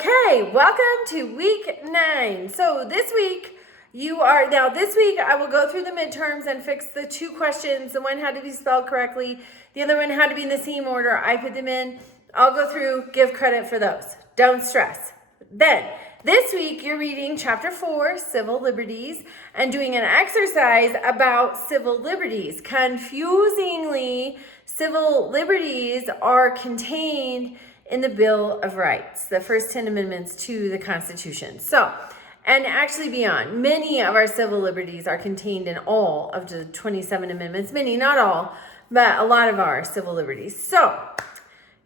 Okay, welcome to week 9. So this week I will go through the midterms and fix the 2 questions. The one had to be spelled correctly. The other one had to be in the same order. I put them in. I'll go through, give credit for those. Don't stress. Then, this week you're reading chapter 4, Civil Liberties, and doing an exercise about civil liberties. Confusingly, civil liberties are contained in the Bill of Rights, the first 10 amendments to the Constitution. So, and actually beyond, many of our civil liberties are contained in all of the 27 amendments. Many, not all, but a lot of our civil liberties. So,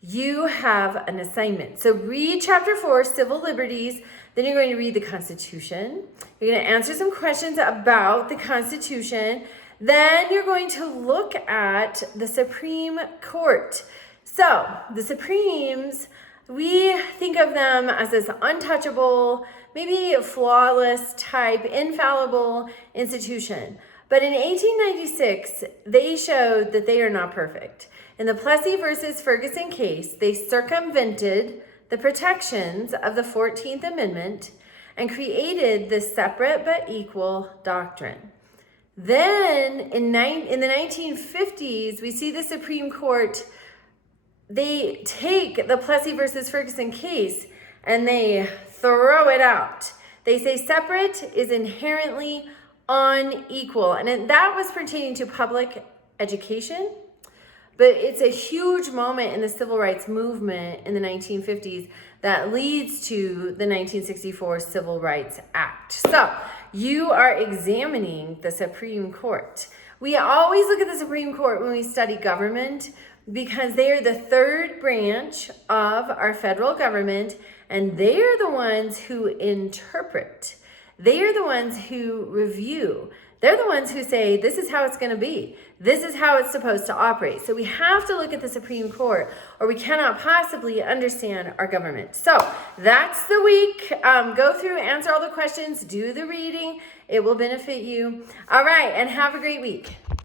you have an assignment. So read chapter 4, Civil Liberties. Then you're going to read the Constitution. You're going to answer some questions about the Constitution. Then you're going to look at the Supreme Court. So the Supremes, we think of them as this untouchable, maybe flawless type, infallible institution. But in 1896, they showed that they are not perfect. In the Plessy versus Ferguson case, they circumvented the protections of the 14th Amendment and created the separate but equal doctrine. Then in the 1950s, we see the Supreme Court, they take the Plessy versus Ferguson case and they throw it out. They say separate is inherently unequal. And that was pertaining to public education. But it's a huge moment in the civil rights movement in the 1950s that leads to the 1964 Civil Rights Act. So you are examining the Supreme Court. We always look at the Supreme Court when we study government because they are the third branch of our federal government, and they are the ones who interpret. They are the ones who review. They're the ones who say, this is how it's going to be. This is how it's supposed to operate. So we have to look at the Supreme Court or we cannot possibly understand our government. So that's the week. Go through, answer all the questions, do the reading. It will benefit you. All right, and have a great week.